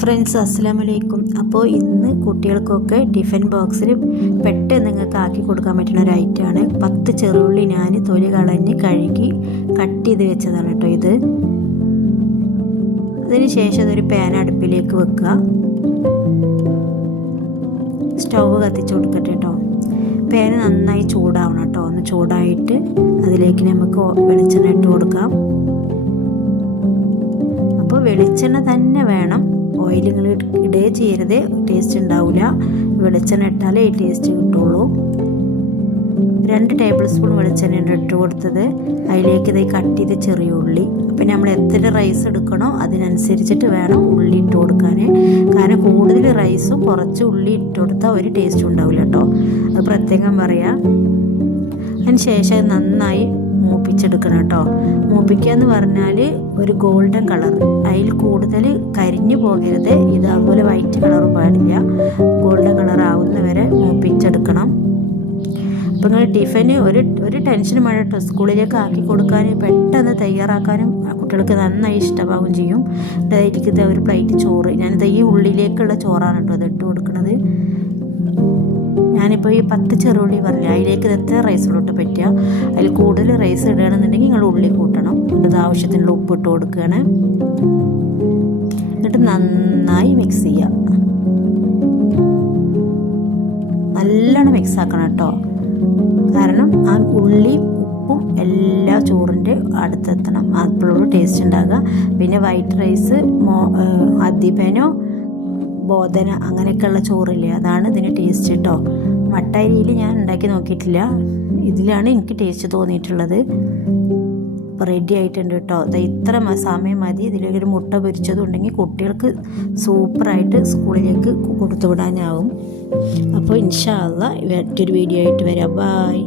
Friends, അസ്സലാമു അലൈക്കും. അപ്പോൾ ഇന്ന് കുട്ടികൾക്കൊക്കെ ടിഫിൻ ബോക്സിൽ പെട്ടെന്ന് നിങ്ങൾക്ക് ആക്കി കൊടുക്കാൻ പറ്റുന്ന ഒരു ഐറ്റമാണ് 10 ചെറുള്ളി ഞാൻ തൊലി കളഞ്ഞ് കഴുകി കട്ട് ചെയ്ത് വെച്ചതാണ് കേട്ടോ ഇത്. അതിന് ശേഷം അതൊരു പാൻ അടുപ്പിലേക്ക് വെക്കുക. സ്റ്റൗവ് കത്തിച്ച് കൊടുക്കട്ടെ കേട്ടോ. പാൻ നന്നായി ചൂടാവണം കേട്ടോ. ഒന്ന് ചൂടായിട്ട് അതിലേക്ക് നമുക്ക് വെളിച്ചെണ്ണ ഇട്ട് കൊടുക്കാം. അപ്പോൾ വെളിച്ചെണ്ണ തന്നെ വേണം, ഓയിൽ നിങ്ങൾ ഇടേ ചെയ്യരുത്, ടേസ്റ്റ് ഉണ്ടാവില്ല. വെളിച്ചെണ്ണ ഇട്ടാലേ ഈ ടേസ്റ്റ് കിട്ടുള്ളൂ. 2 ടേബിൾ സ്പൂൺ വെളിച്ചെണ്ണ ഇട്ട് കൊടുത്തത്. അതിലേക്ക് ഇത് കട്ട് ചെയ്ത് ചെറിയ ഉള്ളി. അപ്പം നമ്മൾ എത്ര റൈസ് എടുക്കണോ അതിനനുസരിച്ചിട്ട് വേണം ഉള്ളി ഇട്ട് കൊടുക്കാൻ. കാരണം കൂടുതൽ റൈസും കുറച്ച് ഉള്ളി ഇട്ട് കൊടുത്താൽ ഒരു ടേസ്റ്റും ഉണ്ടാവില്ല കേട്ടോ. അത് പ്രത്യേകം പറയാം. അതിന് ശേഷം നന്നായി മൂപ്പിച്ചെടുക്കണം കേട്ടോ. മൂപ്പിക്കുക എന്ന് പറഞ്ഞാൽ ഒരു ഗോൾഡൻ കളർ, അതിൽ കൂടുതൽ കരിഞ്ഞു പോകരുത്. ഇത് അതുപോലെ വൈറ്റ് കളറും പാടില്ല. ഗോൾഡൻ കളർ ആവുന്നവരെ മൂപ്പിച്ചെടുക്കണം. അപ്പം നിങ്ങൾ ടിഫിന് ഒരു ടെൻഷനും വേണ്ട കേട്ടോ. സ്കൂളിലേക്ക് ആക്കി കൊടുക്കാൻ പെട്ടെന്ന് തയ്യാറാക്കാനും കുട്ടികൾക്ക് നന്നായി ഇഷ്ടമാവുകയും ചെയ്യും. ഇതായിരിക്കും ഒരു പ്ലേറ്റ് ചോറ്. ഞാനിത് ഈ ഉള്ളിലേക്കുള്ള ചോറാണ് കേട്ടോ അത് ഇട്ട് കൊടുക്കുന്നത്. ഞാനിപ്പോൾ ഈ 10 ചെറുള്ളി പറഞ്ഞില്ല, അതിലേക്ക് എത്ര റൈസ് ഇട്ട് പറ്റുക. അതിൽ കൂടുതൽ റൈസ് ഇടുകയാണെന്നുണ്ടെങ്കിൽ നിങ്ങൾ ഉള്ളി കൂട്ടണം. ഇത് ആവശ്യത്തിനുള്ള ഉപ്പ് ഇട്ട് കൊടുക്കുകയാണ്. എന്നിട്ട് നന്നായി മിക്സ് ചെയ്യുക. നല്ലോണം മിക്സ് ആക്കണം കേട്ടോ. കാരണം ആ ഉള്ളിയും ഉപ്പും എല്ലാ ചോറിൻ്റെ അടുത്തെത്തണം. അപ്പോഴുള്ള ടേസ്റ്റ് ഉണ്ടാകുക. പിന്നെ വൈറ്റ് റൈസ്, അദ്ദിപ്പനോ ബോധന അങ്ങനെയൊക്കെയുള്ള ചോറില്ലേ, അതാണ് ഇതിന് ടേസ്റ്റ് കേട്ടോ. മട്ടരിയിൽ ഞാൻ ഉണ്ടാക്കി നോക്കിയിട്ടില്ല. ഇതിലാണ് എനിക്ക് ടേസ്റ്റ് തോന്നിയിട്ടുള്ളത്. ഇപ്പോൾ റെഡി ആയിട്ടുണ്ട് കേട്ടോ. അത് ഇത്ര സമയം മതി. ഇതിലൊരു മുട്ട പൊരിച്ചതും ഉണ്ടെങ്കിൽ കുട്ടികൾക്ക് സൂപ്പറായിട്ട് സ്കൂളിലേക്ക് കൊടുത്തുവിടാനാവും. അപ്പോൾ ഇൻഷാ അല്ലാഹ് മറ്റൊരു വീഡിയോ ആയിട്ട് വരാം. ബായ്.